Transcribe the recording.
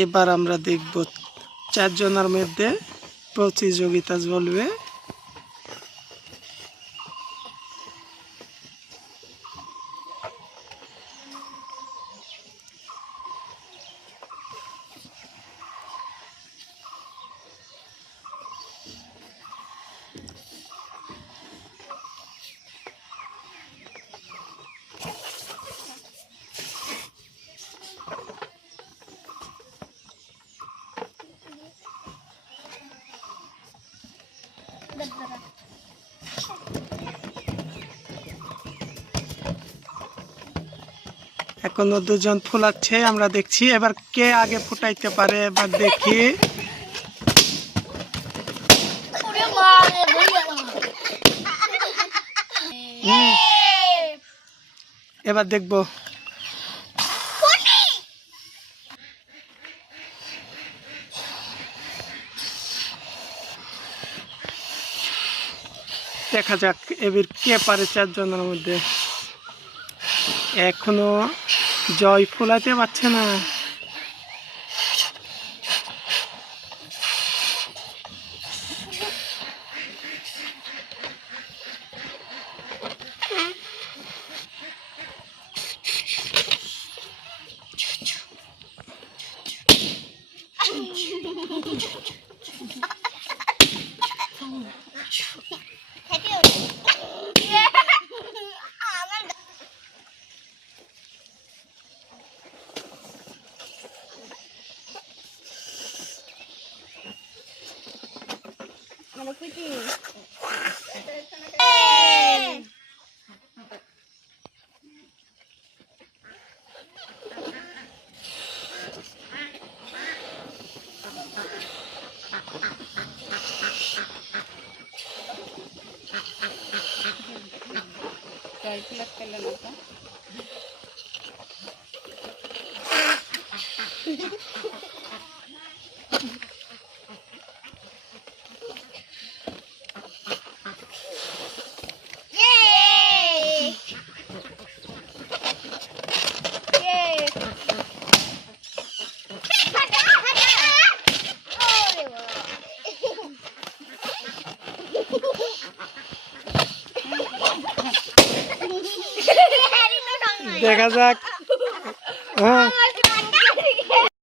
এবার আমরা দেখব 4 জনের মধ্যে প্রতিযোগিতা চলবে। এখনো 2 জন ফুলাচ্ছে, আমরা দেখছি এবার কে আগে ফুটাইতে পারে। এবার দেখি এবার দেখবো। দেখা যাক এবার কে পারে 4 জনের মধ্যে। এখনো জয় ফুলাতে পারছে না। দেখা যাক।